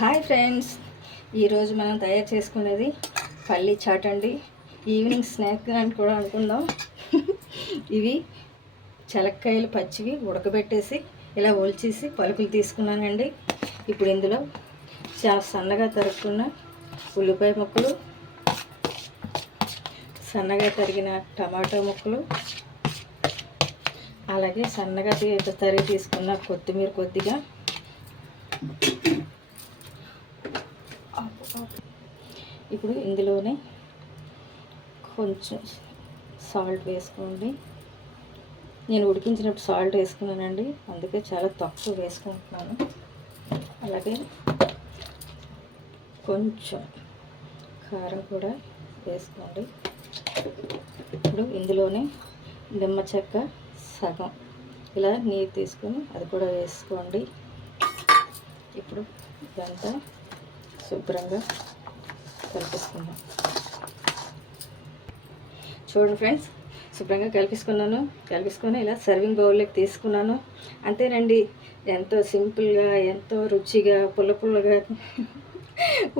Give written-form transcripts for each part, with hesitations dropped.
Hi friends, ఈరోజు మనం తయారు చేసుకునేది పల్లీ చాట్ అండి. ఈవినింగ్ స్నాక్ అని కూడా అనుకుందాం. ఇవి చెలక్కాయలు పచ్చివి ఉడకబెట్టేసి ఇలా ఒలిచేసి పలుకులు తీసుకున్నానండి. ఇప్పుడు ఇందులో చాలా సన్నగా తరుక్కున్న ఉల్లిపాయ ముక్కలు, సన్నగా తరిగిన టమాటా ముక్కలు, అలాగే సన్నగా తరిగి తీసుకున్న కొత్తిమీర కొద్దిగా, ఇప్పుడు ఇందులోనే కొంచెం సాల్ట్ వేసుకోండి. నేను ఉడికించినప్పుడు సాల్ట్ వేసుకున్నానండి, అందుకే చాలా తక్కువ వేసుకుంటున్నాను. అలాగే కొంచెం కారం కూడా వేసుకోండి. ఇప్పుడు ఇందులోనే నిమ్మ చెక్క సగం ఇలా నీరు తీసుకొని అది కూడా వేసుకోండి. ఇప్పుడు ఇదంతా శుభ్రంగా కలిపేసుకుందాం. చూడండి ఫ్రెండ్స్, శుభ్రంగా కలిపేసుకొని ఇలా సర్వింగ్ బౌల్లోకి తీసుకున్నాను. అంతేనండి, ఎంతో సింపుల్గా, ఎంతో రుచిగా, పుల్లగా,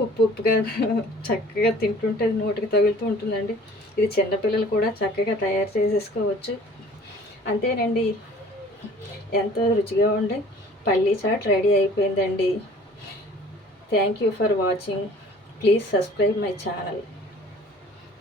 ఉప్పుగా చక్కగా తింటుంటే నోటికి తగులుతూ ఉంటుందండి. ఇది చిన్నపిల్లలు కూడా చక్కగా తయారు చేసేసుకోవచ్చు. అంతేనండి, ఎంతో రుచిగా ఉండే పల్లీ చాట్ రెడీ అయిపోయిందండి. Thank you for watching. Please subscribe my channel.